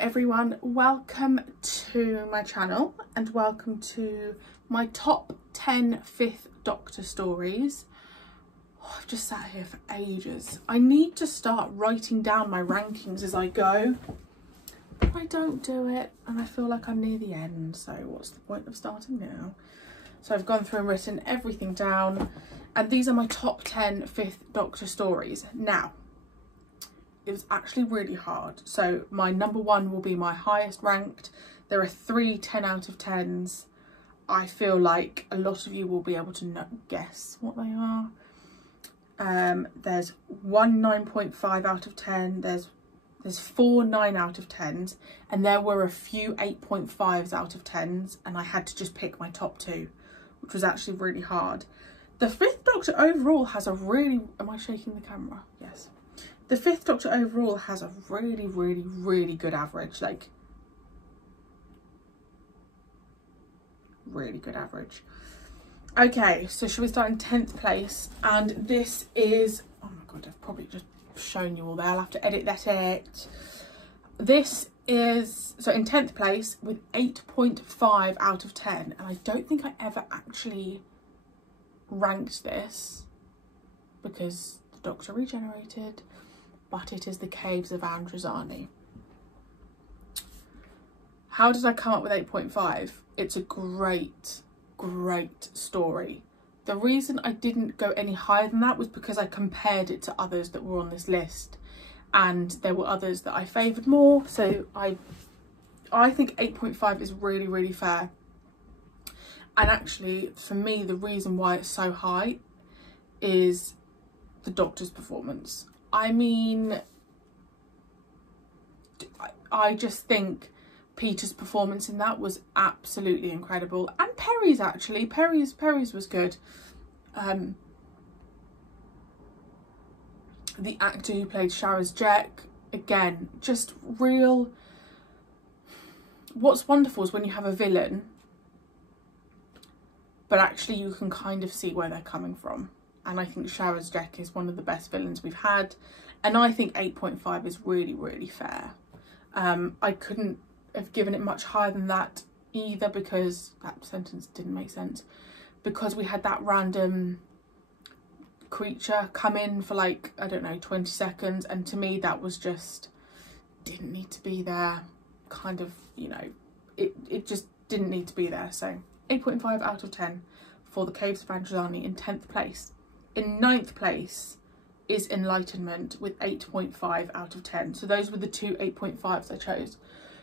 everyone, welcome to my channel and welcome to my top 10 5th Doctor stories. Oh, I've just sat here for ages. I need to start writing down my rankings as I go, but I don't do it and I feel like I'm near the end, so what's the point of starting now? So I've gone through and written everything down, and these are my top 10 5th Doctor stories. Now, it was actually really hard. So my number one will be my highest ranked. There are 3 10 out of 10s. I feel like a lot of you will be able to guess what they are. There's 1 9.5 out of 10. There's 4 9 out of 10s, and there were a few 8.5s out of 10s, and I had to just pick my top 2, which was actually really hard. The 5th Doctor overall has a really, am I shaking the camera? Yes. The 5th Doctor overall has a really good average, like really good average. Okay, so should we start in 10th place? And this is, oh my god, I've probably just shown you all there. I'll have to edit that out. This is, so in 10th place with 8.5 out of 10. And I don't think I ever actually ranked this because the Doctor regenerated. But it is the Caves of Andrazani. How did I come up with 8.5? It's a great story. The reason I didn't go any higher than that was because I compared it to others that were on this list, and there were others that I favoured more. So I think 8.5 is really fair. And actually, for me, the reason why it's so high is the Doctor's performance. I mean, I just think Peter's performance in that was absolutely incredible, and Perry's actually. Perry's was good. The actor who played Sharaz Jack, again, just real. What's wonderful is when you have a villain, but actually you can kind of see where they're coming from. And I think Sharaz Jack is one of the best villains we've had. And I think 8.5 is really fair. I couldn't have given it much higher than that either, because that sentence didn't make sense. Because we had that random creature come in for like, I don't know, 20 seconds. And to me, that was just, didn't need to be there. Kind of, you know, it just didn't need to be there. So 8.5 out of 10 for the Caves of Andrazani in 10th place. In 9th place is Enlightenment with 8.5 out of 10. So those were the 2 8.5s I chose.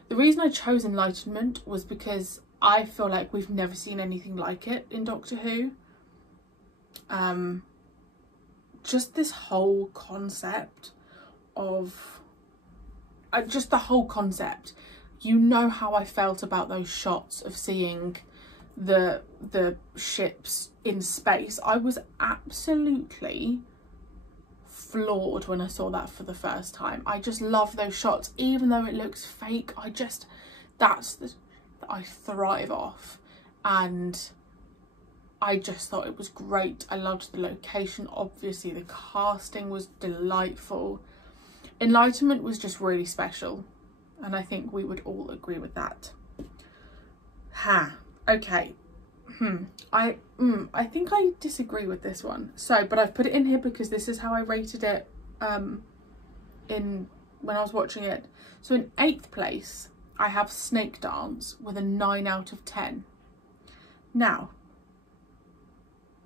The reason I chose Enlightenment was because I feel like we've never seen anything like it in Doctor Who. Just this whole concept of... just the whole concept. You know how I felt about those shots of seeing the ships in space. I was absolutely floored when I saw that for the first time. I just love those shots, even though it looks fake. I thrive off, and I just thought it was great. I loved the location, obviously the casting was delightful. Enlightenment was just really special, and I think we would all agree with that. Okay, I think I disagree with this one. So, but I've put it in here because this is how I rated it when I was watching it. So in 8th place, I have Snake Dance with a 9 out of 10. Now,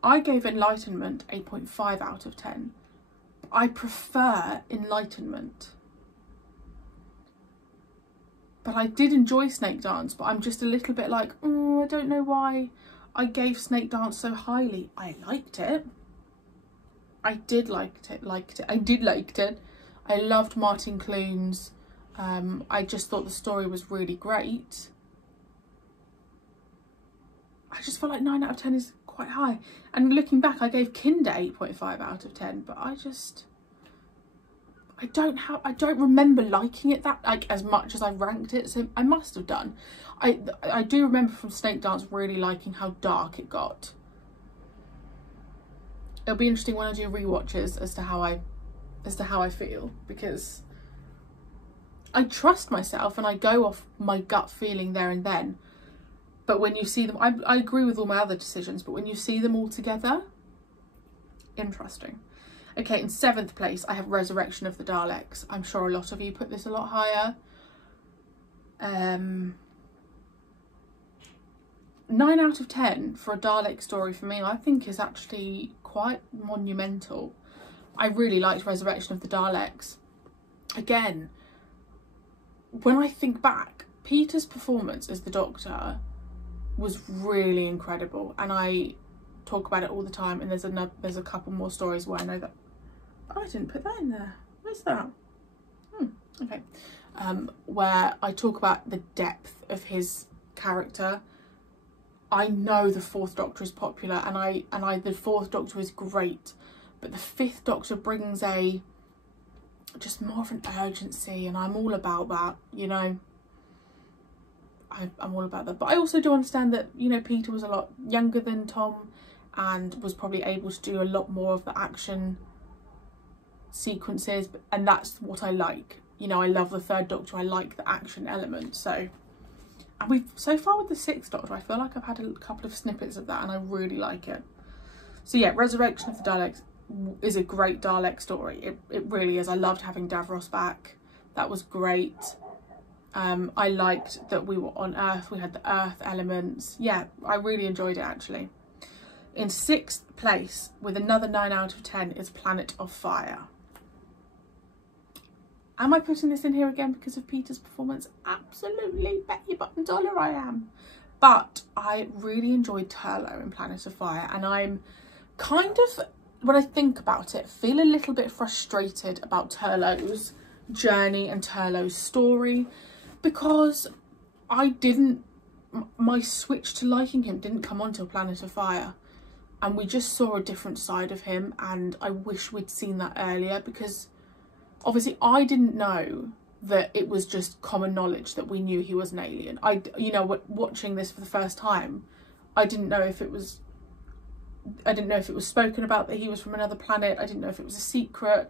I gave Enlightenment 8.5 out of 10. I prefer Enlightenment. But I did enjoy Snake Dance, but I'm just a little bit like, I don't know why I gave Snake Dance so highly. I liked it. I did like it. I loved Martin Clunes. I just thought the story was really great. I just felt like 9 out of 10 is quite high. And looking back, I gave Kinder 8.5 out of 10, but I don't remember liking it that like as much as I ranked it, so I must have done. I do remember from Snake Dance really liking how dark it got. It'll be interesting when I do rewatches as to how I feel, because I trust myself and I go off my gut feeling there and then. But when you see them, I agree with all my other decisions, but when you see them all together, interesting. Okay, in 7th place, I have Resurrection of the Daleks. I'm sure a lot of you put this a lot higher. 9 out of 10 for a Dalek story for me, I think is actually quite monumental. I really liked Resurrection of the Daleks. Again, when I think back, Peter's performance as the Doctor was really incredible, and I talk about it all the time, and there's a couple more stories where I know that, oh, I didn't put that in there, where's that? Okay, where I talk about the depth of his character. I know the 4th Doctor is popular, and the 4th Doctor is great, but the 5th Doctor brings just more of an urgency, and I'm all about that, you know. I'm all about that. But I also do understand that, you know, Peter was a lot younger than Tom and was probably able to do a lot more of the action sequences, and that's what I like. You know, I love the 3rd Doctor, I like the action element. So, and we've, so far with the 6th Doctor, I feel like I've had a couple of snippets of that and I really like it. So yeah, Resurrection of the Daleks is a great Dalek story. It really is. I loved having Davros back. That was great. I liked that we were on Earth. We had the Earth elements. Yeah, I really enjoyed it actually. In 6th place, with another 9 out of 10, is Planet of Fire. Am I putting this in here again because of Peter's performance? Absolutely, bet your bottom dollar I am. But I really enjoyed Turlough in Planet of Fire, and I'm kind of, when I think about it, feel a little bit frustrated about Turlough's journey and Turlough's story, because my switch to liking him didn't come on till Planet of Fire, and we just saw a different side of him, and I wish we'd seen that earlier, because obviously I didn't know that it was just common knowledge that we knew he was an alien. You know, watching this for the first time, I didn't know if it was spoken about that he was from another planet. I didn't know if it was a secret.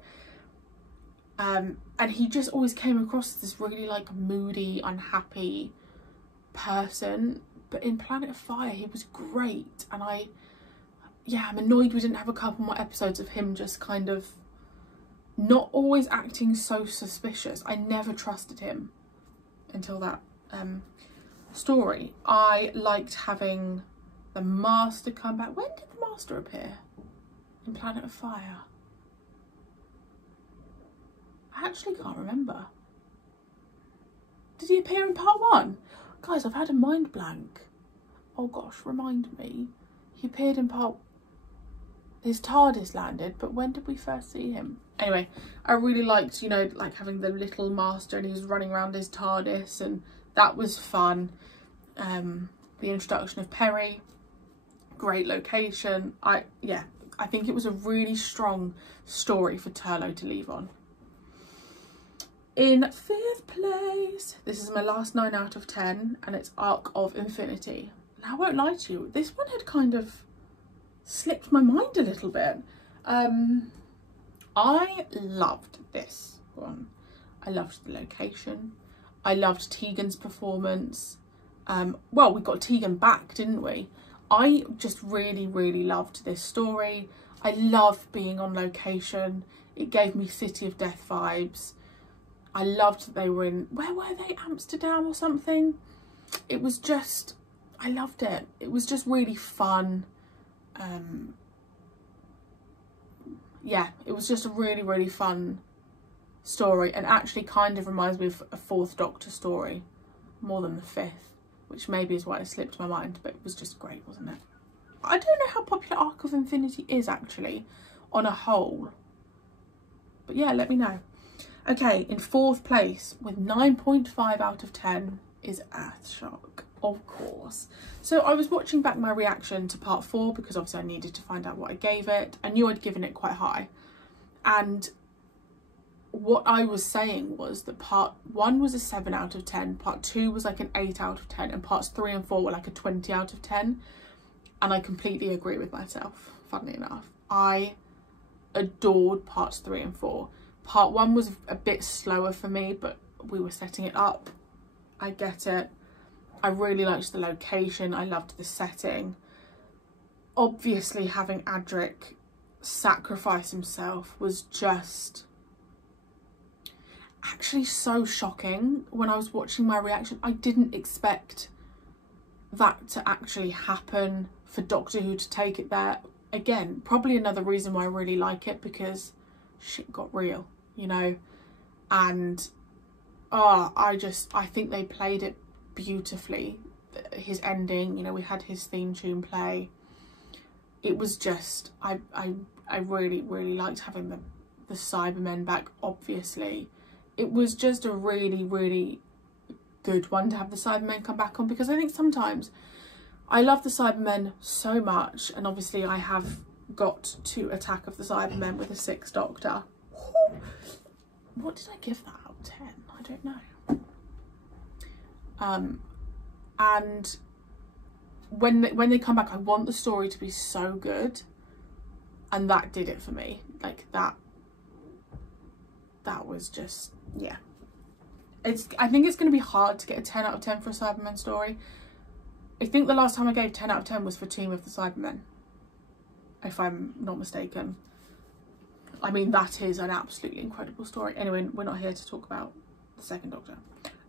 And he just always came across as this really like moody, unhappy person. But in Planet of Fire, he was great. And I'm annoyed we didn't have a couple more episodes of him just kind of not always acting so suspicious. I never trusted him until that story. I liked having the Master come back. When did the Master appear in Planet of Fire? I actually can't remember. Did he appear in part 1? Guys, I've had a mind blank. Oh gosh, remind me. He appeared in part... His TARDIS landed, but when did we first see him? Anyway, I really liked, you know, like having the little Master and he was running around his TARDIS, and that was fun. The introduction of Perry, great location. I think it was a really strong story for Turlough to leave on. In 5th place, this is my last 9 out of 10, and it's Arc of Infinity. Now I won't lie to you, this one had kind of slipped my mind a little bit. I loved this one. I loved the location. I loved Tegan's performance. Well, we got Tegan back, didn't we? I just really, really loved this story. I loved being on location. It gave me City of Death vibes. I loved that they were in, where were they? Amsterdam or something? It was just, I loved it. It was just really fun. Yeah, it was just a really, really fun story, and actually kind of reminds me of a 4th Doctor story more than the 5th, which maybe is why it slipped my mind, but it was just great, wasn't it? I don't know how popular Arc of Infinity is actually on a whole, but yeah, let me know. Okay, in 4th place with 9.5 out of 10 is Earthshock, of course. So I was watching back my reaction to part 4 because obviously I needed to find out what I gave it. I knew I'd given it quite high, and what I was saying was that part 1 was a 7 out of 10, part 2 was like an 8 out of 10, and parts 3 and 4 were like a 20 out of 10. And I completely agree with myself, funnily enough. I adored parts 3 and 4. Part 1 was a bit slower for me, but we were setting it up. I get it. I really liked the location. I loved the setting. Obviously, having Adric sacrifice himself was just actually so shocking. When I was watching my reaction, I didn't expect that to actually happen, for Doctor Who to take it there. Again, probably another reason why I really like it, because shit got real, you know. And I think they played it beautifully. His ending, you know, we had his theme tune play. It was just, I really liked having the Cybermen back. Obviously it was just a really good one to have the Cybermen come back on, because I think sometimes I love the Cybermen so much, and obviously I have got to Attack of the Cybermen with the 6th Doctor. What did I give that out of 10? I don't know. And when they come back, I want the story to be so good, and that did it for me. Like that was just, yeah. I think it's going to be hard to get a 10 out of 10 for a Cybermen story. I think the last time I gave 10 out of 10 was for Team of the Cybermen, if I'm not mistaken. I mean, that is an absolutely incredible story. Anyway, we're not here to talk about the 2nd Doctor.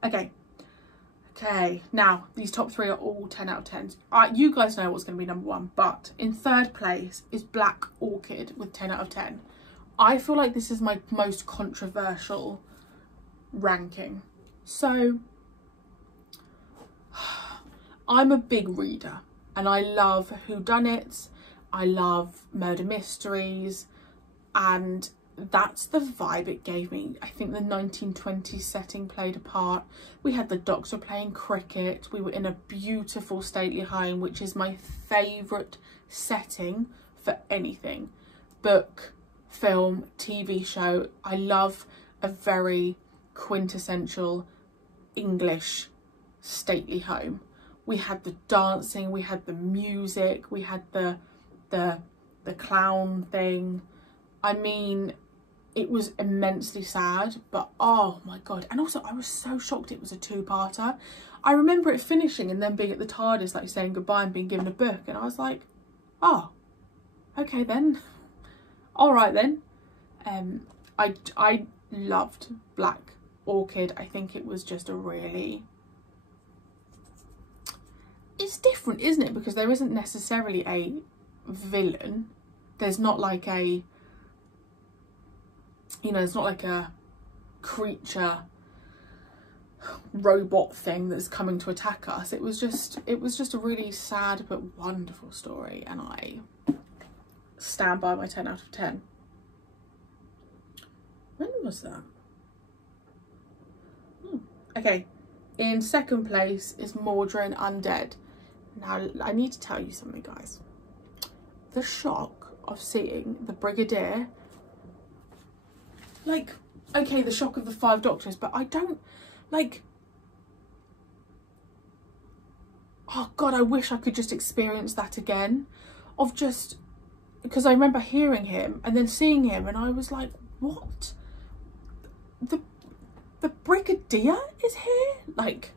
Okay, now these top 3 are all 10 out of 10s. You guys know what's going to be number 1, but in 3rd place is Black Orchid with 10 out of 10. I feel like this is my most controversial ranking. So I'm a big reader, and I love whodunits, I love murder mysteries, and that's the vibe it gave me. I think the 1920s setting played a part. We had the Doctor playing cricket, we were in a beautiful stately home, which is my favourite setting for anything. Book, film, TV show. I love a very quintessential English stately home. We had the dancing, we had the music, we had the clown thing. I mean, it was immensely sad, but oh my god. And also I was so shocked it was a 2-parter. I remember it finishing and then being at the TARDIS, like saying goodbye and being given a book, and I was like, oh, okay then. All right then. I loved Black Orchid. I think it was just a really, it's different, isn't it? Because there isn't necessarily a villain. There's not like a, you know, it's not like a creature robot thing that's coming to attack us. It was just a really sad but wonderful story, and I stand by my 10 out of 10. When was that? Okay, in 2nd place is Mordred Undead. Now I need to tell you something, guys. The shock of seeing the Brigadier, like, okay, the shock of the 5 Doctors, but I don't, like, oh god, I wish I could just experience that again, of just, because I remember hearing him and then seeing him, and I was like, what? The Brigadier is here? Like,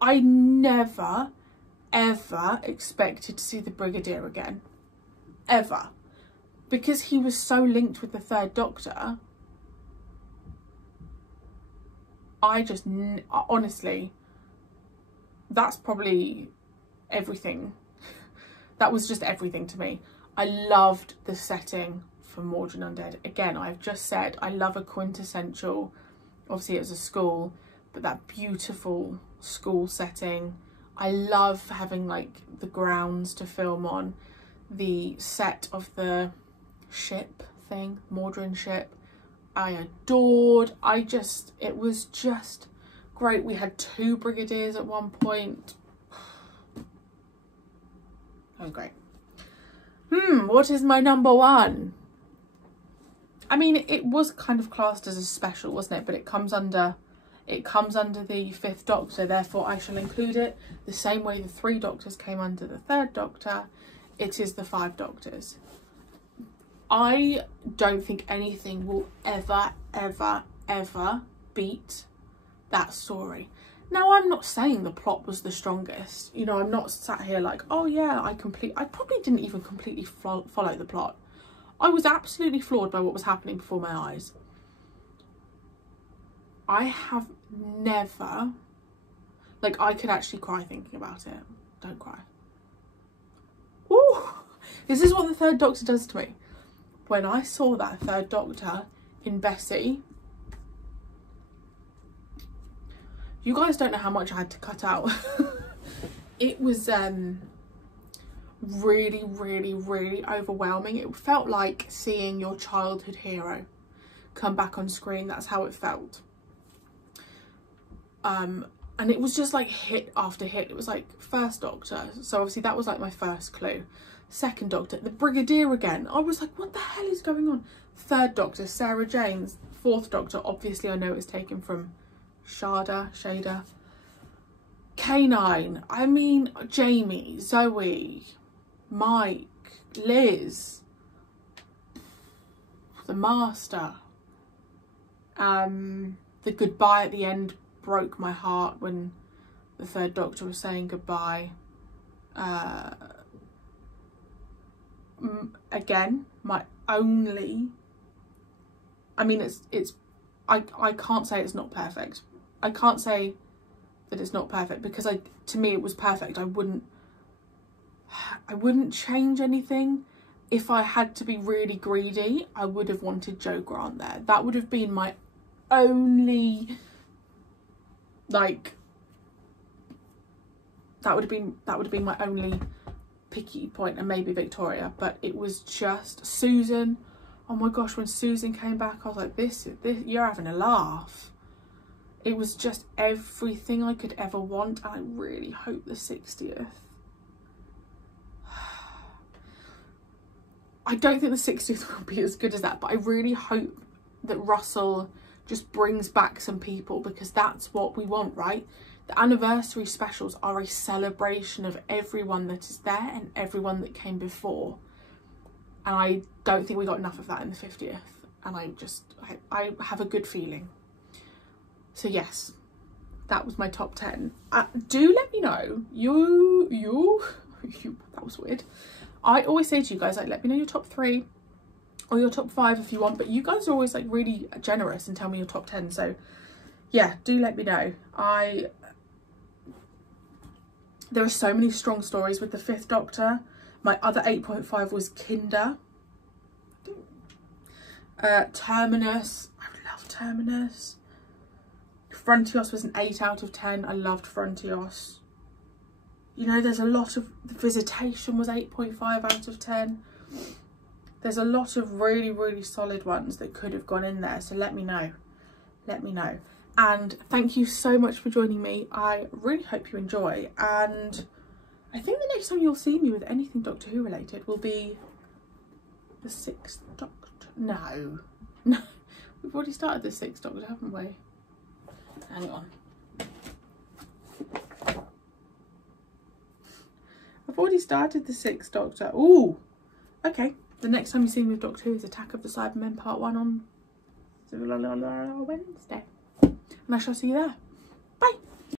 I never ever expected to see the Brigadier again, ever, because he was so linked with the 3rd Doctor. I just, honestly, that's probably everything. That was just everything to me. I loved the setting for Mordred Undead. Again, I've just said I love a quintessential, obviously it was a school, but that beautiful school setting. I love having like the grounds to film on, the set of the ship thing, Mordred ship, I adored. It was just great. We had 2 Brigadiers at one point. That was great. What is my number 1? I mean, it was kind of classed as a special, wasn't it? But it comes under the 5th Doctor, therefore I shall include it the same way the 3 Doctors came under the 3rd Doctor. It is the 5 Doctors. I don't think anything will ever beat that story. Now, I'm not saying the plot was the strongest. You know, I'm not sat here like, oh yeah, I probably didn't even completely follow the plot. I was absolutely floored by what was happening before my eyes. I have never, like, I could actually cry thinking about it. Don't cry. Ooh, this is what the Third Doctor does to me. When I saw that Third Doctor in Bessie, you guys don't know how much I had to cut out. It was really, really, really overwhelming. It felt like seeing your childhood hero come back on screen. That's how it felt. And it was just like hit after hit. It was like First Doctor, so obviously that was like my first clue. Second Doctor, the Brigadier again. I was like, what the hell is going on? Third Doctor, Sarah Jane's. Fourth Doctor, obviously I know it's taken from Shada. K9, I mean, Jamie, Zoe, Mike, Liz, the Master. The goodbye at the end broke my heart when the Third Doctor was saying goodbye. Again, my only, I mean, I can't say it's not perfect. I can't say that it's not perfect, because to me it was perfect. I wouldn't change anything. If I had to be really greedy, I would have wanted Joe Grant there. That would have been my only, like, that would have been my only picky point, and maybe Victoria. But it was just Susan. Oh my gosh, when Susan came back, I was like, this you're having a laugh. It was just everything I could ever want, and I really hope the 60th. I don't think the 60th will be as good as that, but I really hope that Russell just brings back some people, because that's what we want, right? The anniversary specials are a celebration of everyone that is there and everyone that came before. And I don't think we got enough of that in the 50th. And I have a good feeling. So yes, that was my top 10. Do let me know. That was weird. I always say to you guys, like, let me know your top 3 or your top 5 if you want. But you guys are always like really generous and tell me your top 10. So yeah, do let me know. There are so many strong stories with the 5th Doctor. My other 8.5 was Kinder. Terminus. I love Terminus. Frontios was an 8 out of 10. I loved Frontios. You know, there's a lot of, the Visitation was 8.5 out of 10. There's a lot of really, really solid ones that could have gone in there. So let me know. Let me know. And thank you so much for joining me. I really hope you enjoy. And I think the next time you'll see me with anything Doctor Who related will be the 6th Doctor. No. We've already started the 6th Doctor, haven't we? Hang on. I've already started the 6th Doctor. Ooh. Okay. The next time you see me with Doctor Who is Attack of the Cybermen Part 1 on Wednesday. And I shall see you there. Bye.